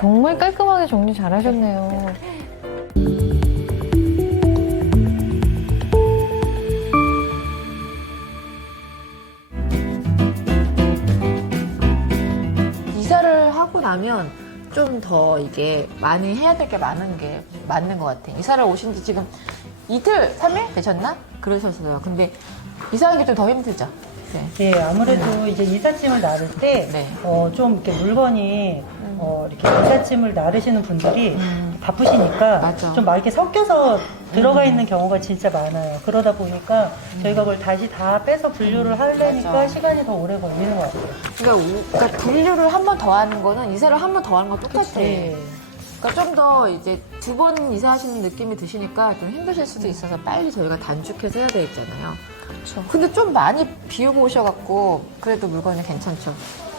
정말 깔끔하게 정리 잘 하셨네요. 이사를 하고 나면 좀 더 이게 많이 해야 될 게 많은 게 맞는 것 같아요. 이사를 오신 지 지금 이틀, 3일 되셨나? 그러셨어요. 근데 이사하는 게 좀 더 힘들죠? 네. 예, 아무래도 이제 이삿짐을 나를 때, 네. 좀 이렇게 물건이, 이렇게 이삿짐을 나르시는 분들이 바쁘시니까 맞아. 좀 막 이렇게 섞여서 들어가 있는 경우가 진짜 많아요. 그러다 보니까 저희가 그걸 다시 다 빼서 분류를 하려니까 맞아. 시간이 더 오래 걸리는 것 같아요. 그러니까 분류를 한 번 더 하는 거는 이사를 한 번 더 하는 거 똑같아. 예. 그러니까 좀 더 이제 2번 이사하시는 느낌이 드시니까 좀 힘드실 수도 있어서 빨리 저희가 단축해서 해야 되겠잖아요. 그렇죠. 근데 좀 많이 비우고 오셔갖고 그래도 물건이 괜찮죠.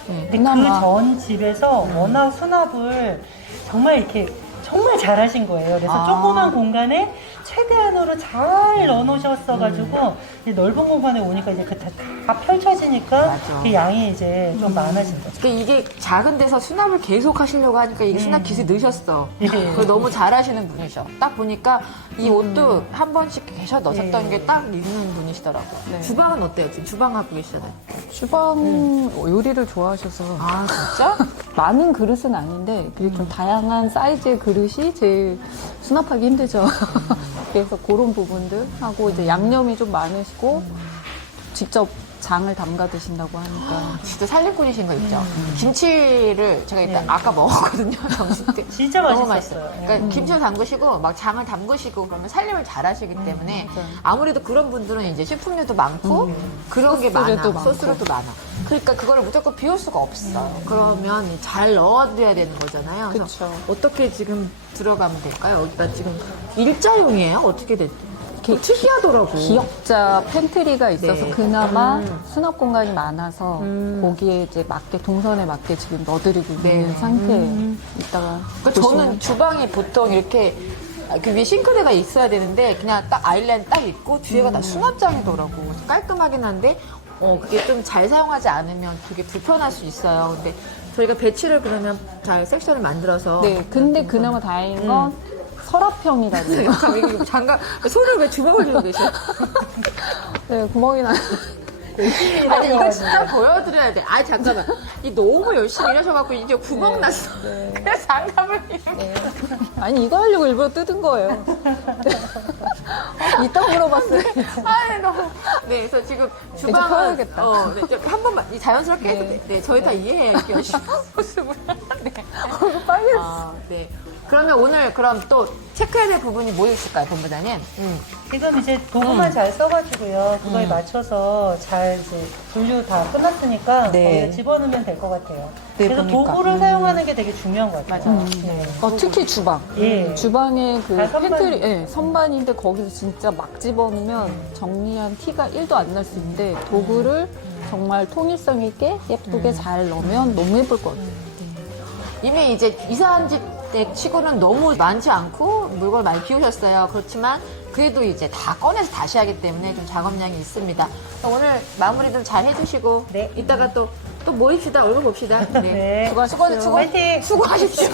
네. 근데 그 전 집에서 워낙 수납을 정말 이렇게 정말 잘하신 거예요. 그래서 아. 조그만 공간에 최대한으로 잘 넣어놓으셨어가지고 이제 넓은 공간에 오니까 이제 그 다 펼쳐지니까 맞아. 그 양이 이제 좀 많아진 거죠. 그러니까 이게 작은 데서 수납을 계속 하시려고 하니까 이게 수납 깃이 넣으셨어. 예. 그걸 너무 잘하시는 분이셔. 딱 보니까 이 옷도 한 번씩 계셔 넣으셨던 예. 게 딱 있는 분이시더라고. 네. 주방은 어때요? 지금 주방 하고 계시잖아요. 주방 요리를 좋아하셔서 아 진짜? 많은 그릇은 아닌데 그게 좀 다양한 사이즈의 그릇이 제일 수납하기 힘들죠. 그래서 그런 부분들 하고 이제 양념이 좀 많으시고 직접 장을 담가 드신다고 하니까 진짜 살림꾼이신 거 있죠? 김치를 제가 일단 아까 먹었거든요, 점심 때. 진짜 너무 맛있었어요. 맛있어요. 그러니까 김치를 담그시고 막 장을 담그시고 그러면 살림을 잘 하시기 때문에 맞아요. 아무래도 그런 분들은 이제 식품류도 많고 그런 게 많아. 소스류도 많고. 소스류도 많아. 그러니까 그거를 무조건 비울 수가 없어. 그러면 잘 넣어둬야 되는 거잖아요. 그래서 그쵸. 어떻게 지금 들어가면 될까요? 여기다 지금 일자용이에요? 어떻게 됐죠? 특이하더라고. 기역자 팬트리가 있어서 네. 그나마 수납 공간이 많아서 거기에 이제 맞게 동선에 맞게 지금 넣어드리고 있는 네. 상태예요. 이따가 그러니까 보시면 저는 주방이 보통 이렇게 그 위에 싱크대가 있어야 되는데 그냥 딱 아일랜드 딱 있고 뒤에가 다 수납장이더라고. 깔끔하긴 한데 그게 좀 잘 사용하지 않으면 되게 불편할 수 있어요. 근데 저희가 배치를 그러면 잘 섹션을 만들어서 네, 근데 그나마 다행인 건 서랍형이라는 거. 잠깐 이거 장갑 손을 왜 주먹을 쥐고 계셔? 네, 구멍이 나. 아니 이거 진짜 보여드려야 돼. 아 잠깐만. 이 너무 열심히 일하셔갖고 이제 구멍 났어. 그래서 장갑을 이렇게. 아니 이거 하려고 일부러 뜯은 거예요. 이따 물어봤어요. 아니 너무. 네, 그래서 지금 이제 주방은 펴야겠다. 네, 한 번만 자연스럽게 해도 돼. 네, 저희 다 이해해요. 이렇게 열심히 하는 모습을. 네. 빨리. 아, 네. 그러면 오늘 그럼 또 체크해야 될 부분이 뭐 있을까요, 본부장님? 지금 이제 도구만 잘 써가지고요. 그거에 맞춰서 잘 이제 분류 다 끝났으니까 네. 거기에 집어넣으면 될 것 같아요. 네, 그래서 보니까. 도구를 사용하는 게 되게 중요한 것 같아요. 맞아요. 네. 특히 주방. 예. 주방에 그 다 선반. 팬트리, 예, 선반인데 거기서 진짜 막 집어넣으면 정리한 티가 1도 안 날 수 있는데 도구를 정말 통일성 있게 예쁘게 잘 넣으면 너무 예쁠 것 같아요. 이미 이제 이사한 집 치고는 너무 많지 않고 물건을 많이 비우셨어요. 그렇지만 그래도 이제 다 꺼내서 다시 하기 때문에 좀 작업량이 있습니다. 오늘 마무리 좀 잘 해주시고 네. 이따가 또 모입시다. 얼굴 봅시다. 네. 수고하십시오. 화이팅! 수고하십시오.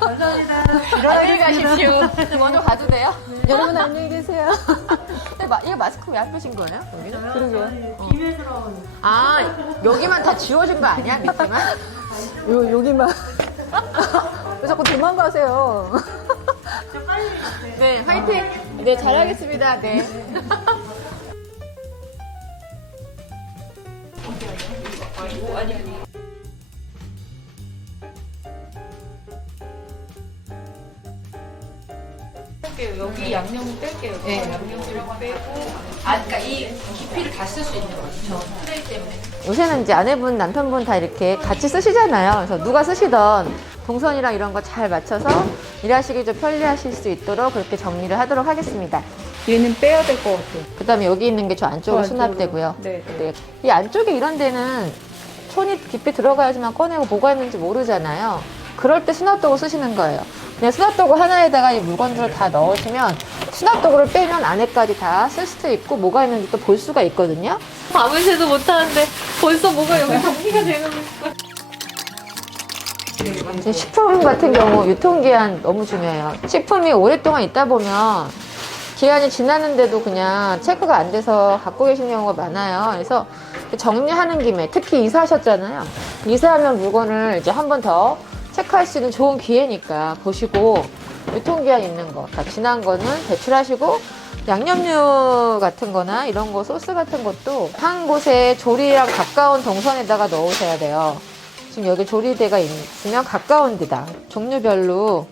감사합니다. 안녕히 가십시오. 먼저 가도 돼요? 여러분 안녕히 계세요. 근데 이거 마스크 왜 안 펴신 거예요? 여기는? 그러게요. 비밀스러운. 아, 여기만 다 지워진 거 아니야? 밑에만? 여기만. 왜 자꾸 도망가세요? 네, 화이팅! 네, 잘하겠습니다. 네. 여기 양념 뺄게요. 네. 양념을 빼고, 그러니까 이 깊이를 다 쓸 수 있는 거죠. 트레이 때문에. 요새는 이제 아내분, 남편분 다 이렇게 같이 쓰시잖아요. 그래서 누가 쓰시던 동선이랑 이런 거 잘 맞춰서 일하시기 좀 편리하실 수 있도록 그렇게 정리를 하도록 하겠습니다. 얘는 빼야 될 것 같아요. 그 다음에 여기 있는 게 저 안쪽으로 저 안쪽으로. 수납되고요. 네. 네. 이 안쪽에 이런 데는 손이 깊이 들어가야지만 꺼내고 뭐가 있는지 모르잖아요. 그럴 때 수납도구 쓰시는 거예요. 그냥 수납도구 하나에다가 이 물건들을 다 넣으시면 수납도구를 빼면 안에까지 다 쓸 수도 있고 뭐가 있는지 또 볼 수가 있거든요. 아무 새도 못하는데 벌써 뭐가 여기 정리가 되는 거야. 식품 같은 경우 유통기한 너무 중요해요. 식품이 오랫동안 있다 보면 기한이 지났는데도 그냥 체크가 안 돼서 갖고 계신 경우가 많아요. 그래서 정리하는 김에 특히 이사하셨잖아요. 이사하면 물건을 이제 한 번 더 체크할 수 있는 좋은 기회니까 보시고 유통기한 있는 거, 다 지난 거는 배출하시고 양념류 같은 거나 이런 거 소스 같은 것도 한 곳에 조리랑 가까운 동선에다가 넣으셔야 돼요. 지금 여기 조리대가 있으면 가까운 데다 종류별로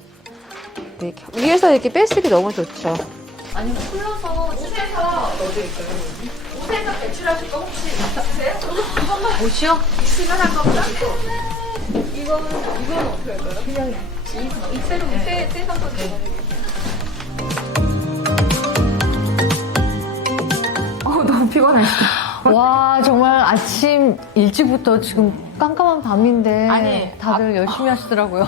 이렇게 위에서 이렇게 빼쓰기 너무 좋죠. 아니면 풀러서 옷에서 넣어드릴까요? 옷에서 배출하실 거 혹시 있으세요? 옷이요? 있으면 한 거보다 이건 어떻게 할까요? 그냥 이대로 새 상품 너무 피곤하시다. 와, 정말 아침 일찍부터 지금 깜깜한 밤인데 아니, 다들 열심히 하시더라고요.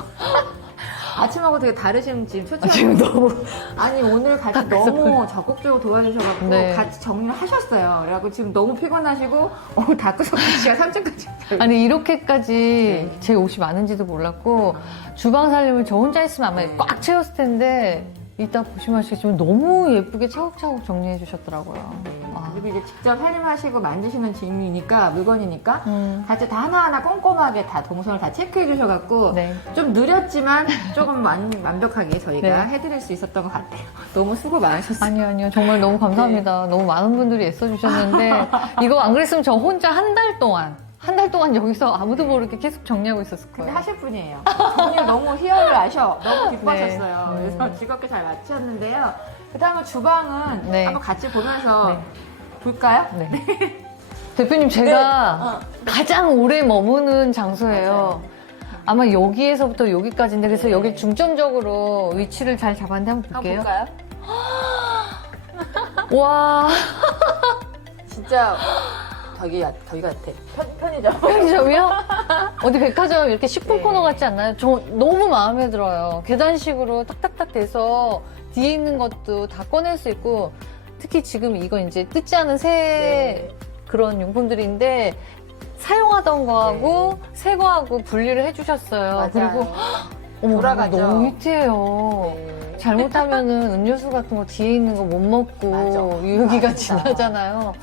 아침하고 되게 다르신 지금 초점. 지금 너무 아니 오늘 같이 너무 적극적으로 도와주셔가지고 네. 같이 정리를 하셨어요. 그래갖고 지금 너무 피곤하시고 다크서클씨가 3층까지. 아니 이렇게까지 제 옷이 많은지도 몰랐고 주방 살림을 저 혼자 있으면 아마 꽉 채웠을 텐데 이따 보시면 아시겠지만 너무 예쁘게 차곡차곡 정리해 주셨더라고요. 와. 그리고 이제 직접 살림하시고 만드시는 짐이니까 물건이니까 같이 다 하나하나 꼼꼼하게 다 동선을 다 체크해 주셔갖고 네. 좀 느렸지만 조금 완벽하게 저희가 네. 해드릴 수 있었던 것 같아요. 너무 수고 많으셨어요. 아니요. 정말 너무 감사합니다. 너무 많은 분들이 애써주셨는데 이거 안 그랬으면 저 혼자 한 달 동안 여기서 아무도 모르게 계속 정리하고 있었을 근데 거예요. 하실 분이에요. 정리를 너무 희열을 아셔. 너무 기뻐하셨어요. 네. 그래서 즐겁게 잘 마쳤는데요. 그 다음에 주방은 네. 한번 같이 보면서 네. 볼까요? 네. 대표님 제가 가장 오래 머무는 장소예요. 맞아요. 아마 여기에서부터 여기까지인데 그래서 여기 중점적으로 위치를 잘 잡았는데 한번 볼게요. 볼까요? 와, 진짜 덕이 같아. 편의점. 편의점이요? 어디 백화점 이렇게 식품 네. 코너 같지 않나요? 저 너무 마음에 들어요. 계단식으로 탁탁탁 돼서 뒤에 있는 것도 다 꺼낼 수 있고 특히 지금 이거 이제 뜯지 않은 새 네. 그런 용품들인데 사용하던 거하고 새 거하고 분리를 해주셨어요. 맞아요. 그리고 어머, 돌아가죠. 너무 히트해요. 네. 잘못하면은 음료수 같은 거 뒤에 있는 거 못 먹고 맞아. 유효기가 맞아. 지나잖아요.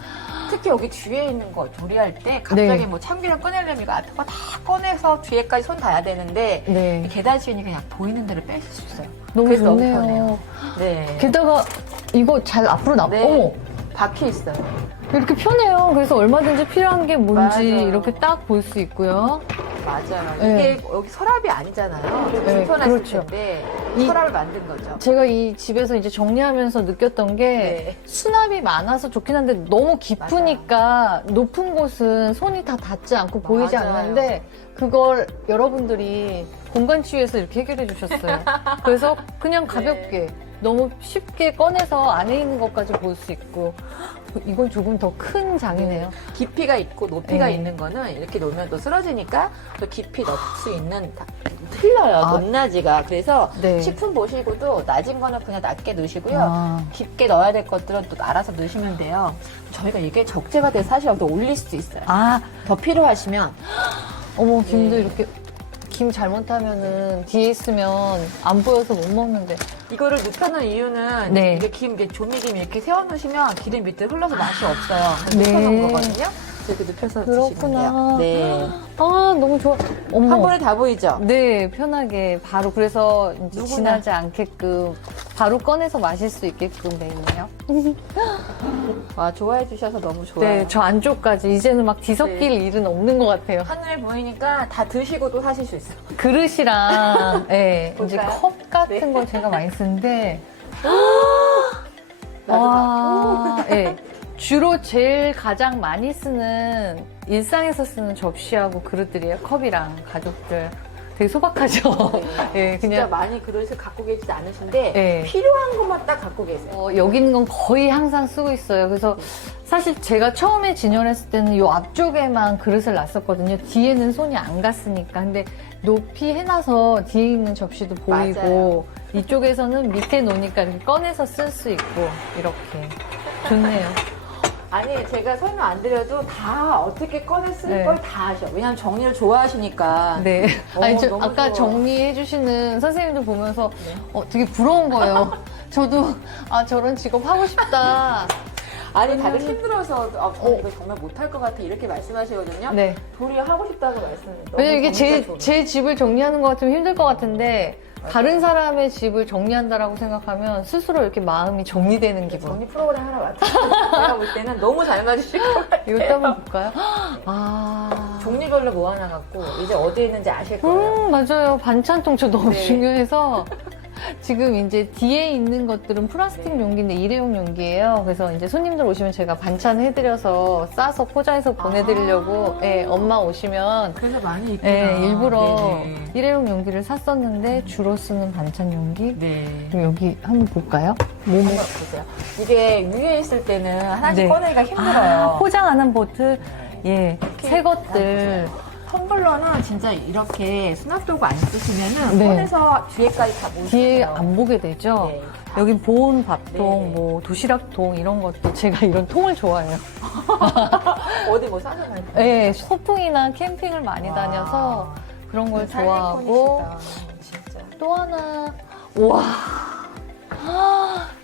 특히 여기 뒤에 있는 거 조리할 때 갑자기 네. 뭐 참기름 꺼내려면 이거 같은 거 다 꺼내서 뒤에까지 손 닿아야 되는데 네. 계단 시니까 그냥 보이는 대로 뺄 수 있어요. 너무 그래서 너무 좋네요. 편해요. 네. 게다가 이거 잘 앞으로 네. 어머, 박혀 있어요. 이렇게 편해요. 그래서 얼마든지 필요한 게 뭔지 맞아요. 이렇게 딱 볼 수 있고요. 맞아요. 네. 이게 여기 서랍이 아니잖아요. 네, 불편했을 그렇죠. 텐데 이- 서랍을 만든 거죠. 제가 이 집에서 이제 정리하면서 느꼈던 게 네. 수납이 많아서 좋긴 한데 너무 깊으니까 높은 곳은 손이 다 닿지 않고 보이지 맞아요. 않는데 그걸 여러분들이 공간 치유해서 이렇게 해결해 주셨어요. 그래서 그냥 가볍게 너무 쉽게 꺼내서 안에 있는 것까지 볼 수 있고 이건 조금 더 큰 장이네요. 깊이가 있고 높이가 네. 있는 거는 이렇게 놓으면 또 쓰러지니까 또 깊이 넣을 수 있는 틀려요. 아. 높낮이가. 그래서 네. 식품 보시고도 낮은 거는 그냥 낮게 넣으시고요. 아. 깊게 넣어야 될 것들은 또 알아서 넣으시면 돼요. 저희가 이게 적재가 돼서 사실 여기다 올릴 수도 있어요. 아, 더 필요하시면 어머, 김도 네. 이렇게, 김 잘못하면은 뒤에 있으면 안 보여서 못 먹는데. 이거를 눕혀놓은 이유는 네. 이게 김, 이게 조미김 이렇게 세워놓으시면 기름 밑에 흘러서 맛이 없어요. 네. 눕혀놓은 거거든요. 이렇게 눕혀서 드시면 그렇구나. 돼요. 네. 아, 너무 좋아. 어머. 한 번에 다 보이죠? 네, 편하게 바로 그래서 이제 누구나. 지나지 않게끔 바로 꺼내서 마실 수 있게끔 돼 있네요. 와, 좋아해 주셔서 너무 좋아요. 네, 저 안쪽까지 이제는 막 뒤섞일 일은 없는 것 같아요. 하늘 보이니까 다 드시고 또 사실 수 있어요. 그릇이랑 네, 이제 볼까요? 컵 같은 네. 걸 제가 많이 쓰는데 나도 와, 네. 주로 제일 가장 많이 쓰는 일상에서 쓰는 접시하고 그릇들이에요. 컵이랑 가족들. 되게 소박하죠. 예, 진짜 그냥 많이 그릇을 갖고 계시지 않으신데 네. 필요한 것만 딱 갖고 계세요. 여기 있는 건 거의 항상 쓰고 있어요. 그래서 사실 제가 처음에 진열했을 때는 이 앞쪽에만 그릇을 놨었거든요. 뒤에는 손이 안 갔으니까. 근데 높이 해놔서 뒤에 있는 접시도 보이고 이쪽에서는 밑에 놓으니까 이렇게 꺼내서 쓸 수 있고 이렇게 좋네요. 아니 제가 설명 안 드려도 다 어떻게 꺼내 쓸 네. 걸 다 아셔. 왜냐면 정리를 좋아하시니까. 네. 아니, 너무 아까 좋아. 정리해주시는 선생님들 보면서 되게 부러운 거예요. 저도, 저런 직업 하고 싶다. 아니 다들 힘들어서 저는 이거 정말 못할 것 같아 이렇게 말씀하시거든요. 네. 도리어 하고 싶다고 말씀. 왜냐면 이게 제 집을 정리하는 것 같으면 힘들 것 같은데, 다른 사람의 집을 정리한다라고 생각하면 스스로 이렇게 마음이 정리되는 기분. 정리 프로그램 하나 맡았어요. 제가 볼 때는 너무 잘 맞으실 것 같아요. 이것도 한번 볼까요? 종류별로 모아놔갖고 이제 어디에 있는지 아실 거예요. 맞아요. 반찬통 저 너무 네. 중요해서. 지금 이제 뒤에 있는 것들은 플라스틱 용기인데 일회용 용기예요. 그래서 이제 손님들 오시면 제가 반찬 해드려서 싸서 포장해서 보내드리려고 엄마 오시면 그래서 많이 있구나. 일부러 네네. 일회용 용기를 샀었는데 주로 쓰는 반찬 용기. 네. 그럼 여기 한번 볼까요? 한번 보세요. 이게 위에 있을 때는 하나씩 네. 꺼내기가 힘들어요. 포장하는 보트, 새 것들. 텀블러는 진짜 이렇게 수납도구 안 쓰시면은 네. 꺼내서 뒤에까지 다 모으세요. 뒤에 안 보게 되죠? 네. 여기 보온 밥통, 네. 뭐 도시락통 이런 것도 제가 이런 통을 좋아해요. 어디 뭐 싸서 가요? 네, 소풍이나 캠핑을 많이 와. 다녀서 그런 걸 살림 좋아하고 폰이시다, 진짜. 또 하나 우와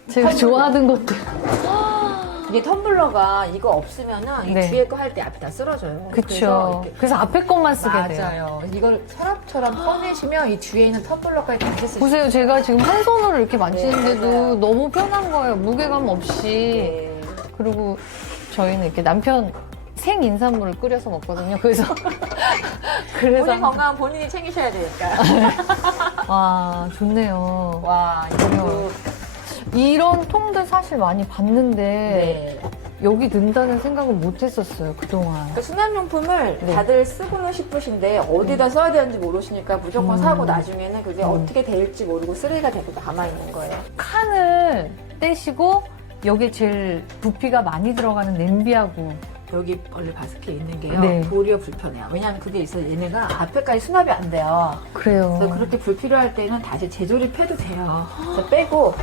제가 좋아하는 것들 이게 텀블러가 이거 없으면은 이 네. 뒤에 거 할 때 앞에 다 쓰러져요. 그쵸. 그래서 앞에 것만 쓰게 돼요. 맞아요. 이걸 서랍처럼 꺼내시면 이 뒤에 있는 텀블러까지 같이 쓰시면 보세요, 제가 지금 한 손으로 이렇게 만지는데도 맞아요. 너무 편한 거예요. 무게감 없이. 네. 그리고 저희는 이렇게 남편 생인삼물을 끓여서 먹거든요. 그래서 본인 건강 본인이 챙기셔야 되니까. 와 좋네요. 와, 이거 이런 통들 사실 많이 봤는데 네. 여기 넣는다는 생각은 못 했었어요, 그동안. 그러니까 수납용품을 네. 다들 쓰고는 싶으신데 어디다 써야 되는지 모르시니까 무조건 사고 나중에는 그게 어떻게 될지 모르고 쓰레기가 되고 남아있는 거예요. 칸을 떼시고 여기에 제일 부피가 많이 들어가는 냄비하고 여기 원래 바스켓 있는 게요. 네. 도리어 불편해요. 왜냐하면 그게 있어요. 얘네가 앞에까지 수납이 안 돼요. 그래요. 그래서 그렇게 불필요할 때는 다시 재조립해도 돼요. 그래서 빼고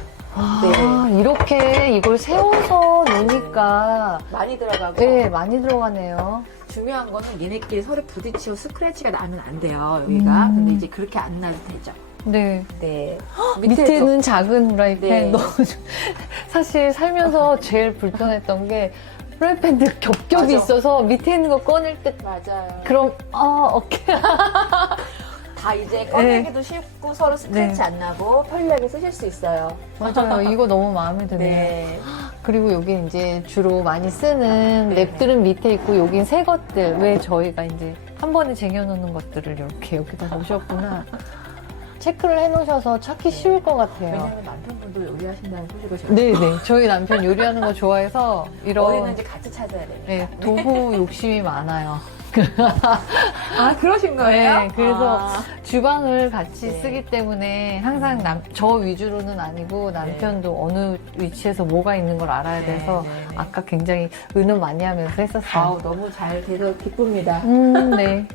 이렇게 이걸 세워서 놓으니까 많이 들어가고 네, 많이 들어가네요. 중요한 거는 얘네끼리 서로 부딪히고 스크래치가 나면 안 돼요. 여기가. 근데 이제 그렇게 안 나도 되죠. 네. 네. 밑에는 작은 프라이팬. 네. 너무 사실 살면서 제일 불편했던 게 프라이팬들 겹겹이 맞아. 있어서 밑에 있는 거 꺼낼 때 맞아요. 그럼 어깨 다 이제 꺼내기도 쉽고 서로 스크래치 네. 안 나고 편리하게 쓰실 수 있어요. 맞아요. 이거 너무 마음에 드네요. 네. 그리고 여기 이제 주로 많이 쓰는 네. 랩들은 밑에 있고 여긴 새 것들. 왜 저희가 이제 한 번에 쟁여놓는 것들을 이렇게 여기다 놓으셨구나. 체크를 해놓으셔서 찾기 쉬울 것 같아요. 왜냐면 남편분도 요리하신다는 소식을 제가 네네. 저희 남편 요리하는 거 좋아해서 어디는 이런 이제 같이 찾아야 되니까. 네, 도구 욕심이 많아요. 아, 그러신 네, 그래서 아. 주방을 같이 네. 쓰기 때문에 항상 저 위주로는 아니고 남편도 어느 위치에서 뭐가 있는 걸 알아야 네, 돼서 네, 네. 아까 굉장히 의논 많이 하면서 했었어요. 아우, 너무 잘 돼서 기쁩니다. 네.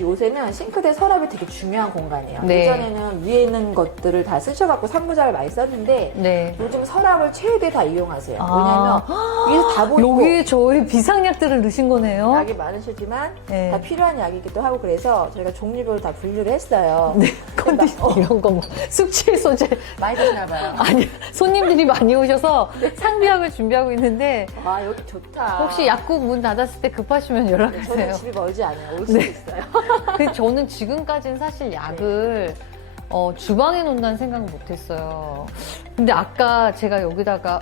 요새는 싱크대 서랍이 되게 중요한 공간이에요. 네. 예전에는 위에 있는 것들을 다 쓰셔갖고 상부작을 많이 썼는데 네. 요즘 서랍을 최대 다 이용하세요. 아. 왜냐면 위에서 다 보이고 여기에 저희 비상약들을 넣으신 거네요. 약이 많으시지만 네. 다 필요한 약이기도 하고 그래서 저희가 종류별로 다 분류를 했어요. 네, 컨디션 이런 거 뭐 숙취 소재 많이 드시나 봐요. 아니 손님들이 많이 오셔서 상비약을 준비하고 있는데 아, 여기 좋다. 혹시 약국 문 닫았을 때 급하시면 저는 연락주세요. 집이 멀지 않아요. 올 수도 있어요. 근데 저는 지금까지는 사실 약을 주방에 놓는다는 생각은 못했어요. 근데 아까 제가 여기다가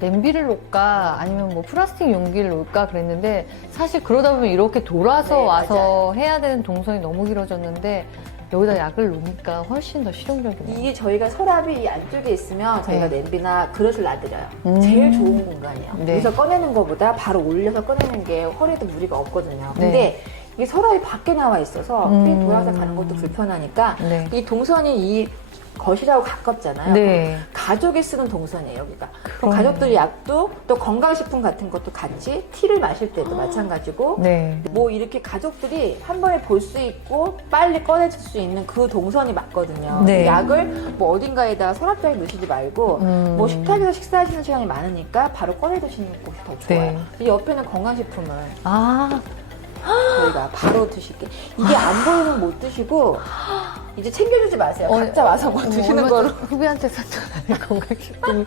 냄비를 놓을까 아니면 뭐 플라스틱 용기를 놓을까 그랬는데 사실 그러다 보면 이렇게 돌아서 네, 와서 해야 되는 동선이 너무 길어졌는데 여기다 약을 놓으니까 훨씬 더 실용적이네요. 이게 저희가 서랍이 이 안쪽에 있으면 저희가 네. 냄비나 그릇을 놔드려요. 제일 좋은 공간이에요. 네. 여기서 꺼내는 것보다 바로 올려서 꺼내는 게 허리에도 무리가 없거든요. 근데 네. 이게 서랍이 밖에 나와 있어서 돌아서 가는 것도 불편하니까 네. 이 동선이 이 거실하고 가깝잖아요. 네. 가족이 쓰는 동선이에요, 여기가. 그럼 그러네. 가족들이 약도 또 건강식품 같은 것도 같이 티를 마실 때도 마찬가지고 네. 뭐 이렇게 가족들이 한 번에 볼 수 있고 빨리 꺼내줄 수 있는 그 동선이 맞거든요. 네. 약을 뭐 어딘가에다가 서랍장에 넣으시지 말고 뭐 식탁에서 식사하시는 시간이 많으니까 바로 꺼내 드시는 곳이 더 좋아요. 네. 이 옆에는 건강식품을 아, 저희가 바로 드실게. 이게 안 보이면 못 드시고 이제 챙겨주지 마세요. 어, 각자 와서 뭐 드시는 거로. 후배한테 샀잖아요, 건강식품.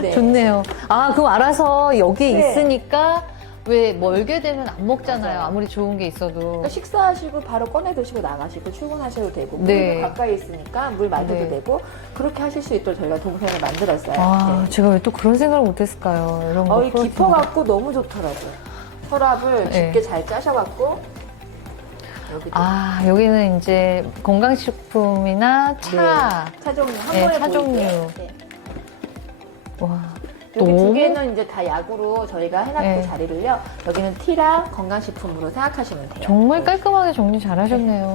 네. 좋네요. 아, 그럼 알아서 여기 네. 있으니까 왜 멀게 되면 안 먹잖아요. 맞아요. 아무리 좋은 게 있어도. 그러니까 식사하시고 바로 꺼내 드시고 나가시고 출근하셔도 되고 네. 물도 가까이 있으니까 물 마셔도 네. 되고 그렇게 하실 수 있도록 저희가 동선을 만들었어요. 아, 네. 제가 왜 또 그런 생각을 못했을까요? 이런 거. 이 깊어갖고 너무 좋더라고요. 서랍을 네. 깊게 잘 짜셔갖고 여기도 아, 여기는 이제 건강식품이나 차. 차 종류 한 네, 번에 차 보이게. 종류. 네. 와. 여기 두 너무- 개는 이제 다 약으로 저희가 해놨고 네. 자리를요. 여기는 티랑 건강식품으로 생각하시면 돼요. 정말 깔끔하게 정리 잘 하셨네요.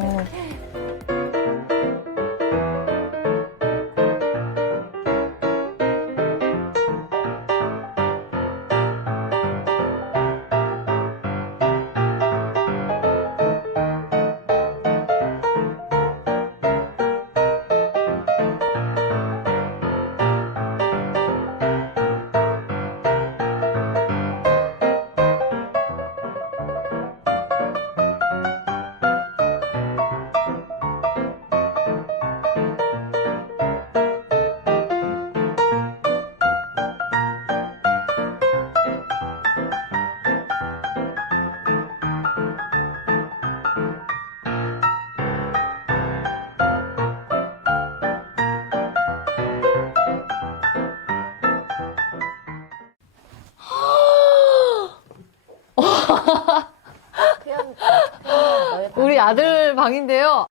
너의 방. 우리 아들 방인데요.